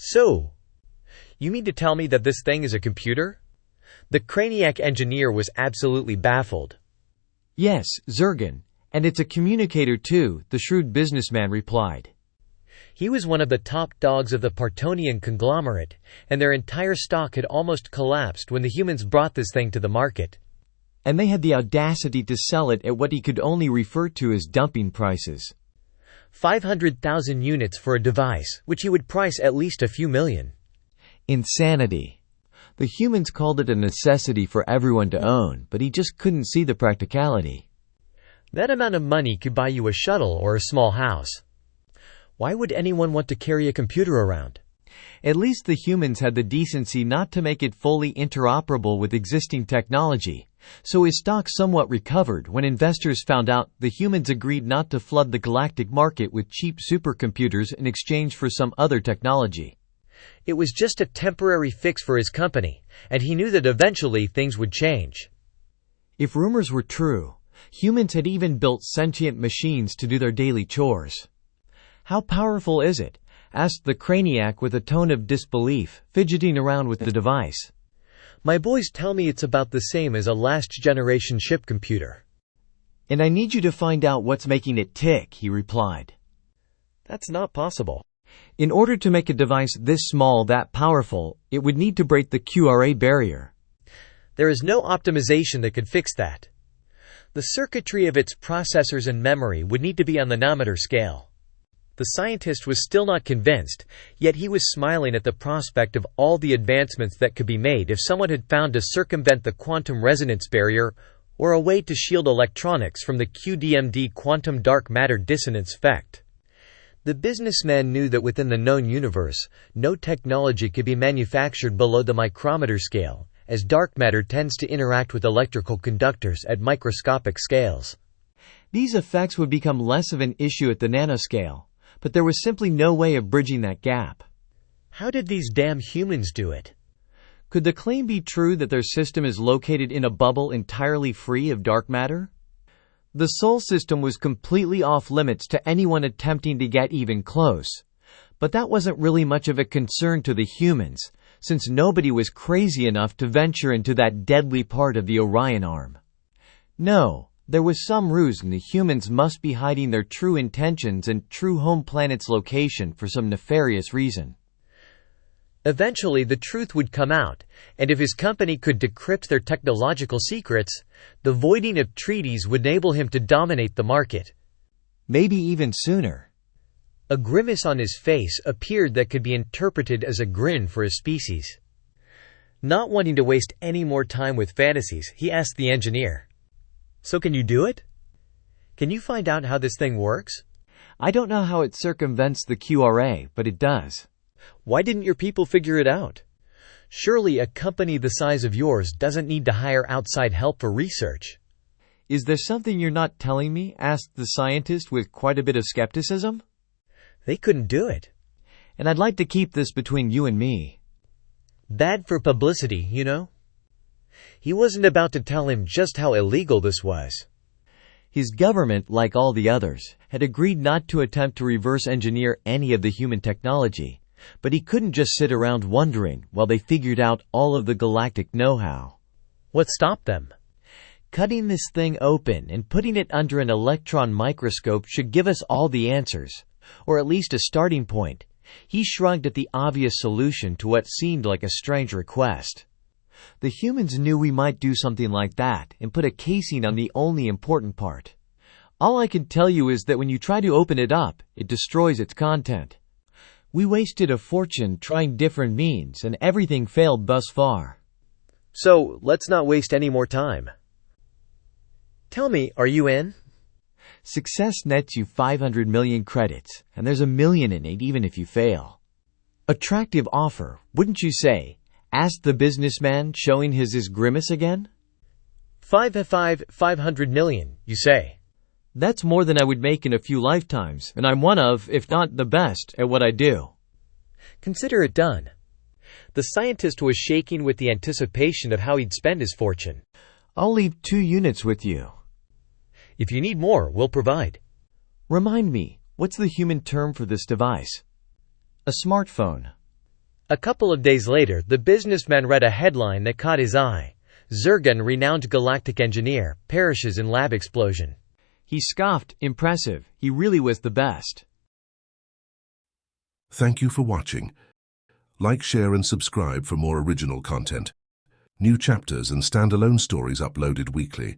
So, you mean to tell me that this thing is a computer? The Craniac engineer was absolutely baffled. Yes, Zurgen, and it's a communicator too, the shrewd businessman replied. He was one of the top dogs of the Partonian conglomerate, and their entire stock had almost collapsed when the humans brought this thing to the market. And they had the audacity to sell it at what he could only refer to as dumping prices. 500,000 units for a device, which he would price at least a few million. Insanity. The humans called it a necessity for everyone to own, but he just couldn't see the practicality. That amount of money could buy you a shuttle or a small house. Why would anyone want to carry a computer around? At least the humans had the decency not to make it fully interoperable with existing technology, so his stock somewhat recovered when investors found out the humans agreed not to flood the galactic market with cheap supercomputers in exchange for some other technology. It was just a temporary fix for his company, and he knew that eventually things would change. If rumors were true, humans had even built sentient machines to do their daily chores. How powerful is it? Asked the Craniac with a tone of disbelief, fidgeting around with the device. My boys tell me it's about the same as a last-generation ship computer. And I need you to find out what's making it tick, he replied. That's not possible. In order to make a device this small, that powerful, it would need to break the QRA barrier. There is no optimization that could fix that. The circuitry of its processors and memory would need to be on the nanometer scale. The scientist was still not convinced, yet he was smiling at the prospect of all the advancements that could be made if someone had found to circumvent the quantum resonance barrier or a way to shield electronics from the QDMD quantum dark matter dissonance effect. The businessman knew that within the known universe, no technology could be manufactured below the micrometer scale, as dark matter tends to interact with electrical conductors at microscopic scales. These effects would become less of an issue at the nanoscale, but there was simply no way of bridging that gap. How did these damn humans do it? Could the claim be true that their system is located in a bubble entirely free of dark matter? The Sol system was completely off limits to anyone attempting to get even close, but that wasn't really much of a concern to the humans, since nobody was crazy enough to venture into that deadly part of the Orion arm. No. There was some ruse, and the humans must be hiding their true intentions and true home planet's location for some nefarious reason. Eventually the truth would come out, and if his company could decrypt their technological secrets, the voiding of treaties would enable him to dominate the market. Maybe even sooner. A grimace on his face appeared that could be interpreted as a grin for his species. Not wanting to waste any more time with fantasies, he asked the engineer, "So can you do it? Can you find out how this thing works?" I don't know how it circumvents the QRA, but it does. Why didn't your people figure it out? Surely a company the size of yours doesn't need to hire outside help for research. Is there something you're not telling me? Asked the scientist with quite a bit of skepticism. They couldn't do it. And I'd like to keep this between you and me. Bad for publicity, you know? He wasn't about to tell him just how illegal this was. His government, like all the others, had agreed not to attempt to reverse engineer any of the human technology, but he couldn't just sit around wondering while they figured out all of the galactic know-how. What stopped them? Cutting this thing open and putting it under an electron microscope should give us all the answers, or at least a starting point. He shrugged at the obvious solution to what seemed like a strange request. The humans knew we might do something like that and put a casing on the only important part. All I can tell you is that when you try to open it up, it destroys its content. We wasted a fortune trying different means, and everything failed thus far. So, let's not waste any more time. Tell me, are you in? Success nets you 500 million credits, and there's $1 million in it even if you fail. Attractive offer, wouldn't you say? Asked the businessman, showing his grimace again. 500 million, you say? That's more than I would make in a few lifetimes, and I'm one of, if not the best, at what I do. Consider it done. The scientist was shaking with the anticipation of how he'd spend his fortune. I'll leave 2 units with you. If you need more, we'll provide. Remind me, what's the human term for this device? A smartphone. A couple of days later, the businessman read a headline that caught his eye. Zurgan, renowned galactic engineer, perishes in lab explosion. He scoffed, impressive, he really was the best. Thank you for watching. Like, share and subscribe for more original content. New chapters and standalone stories uploaded weekly.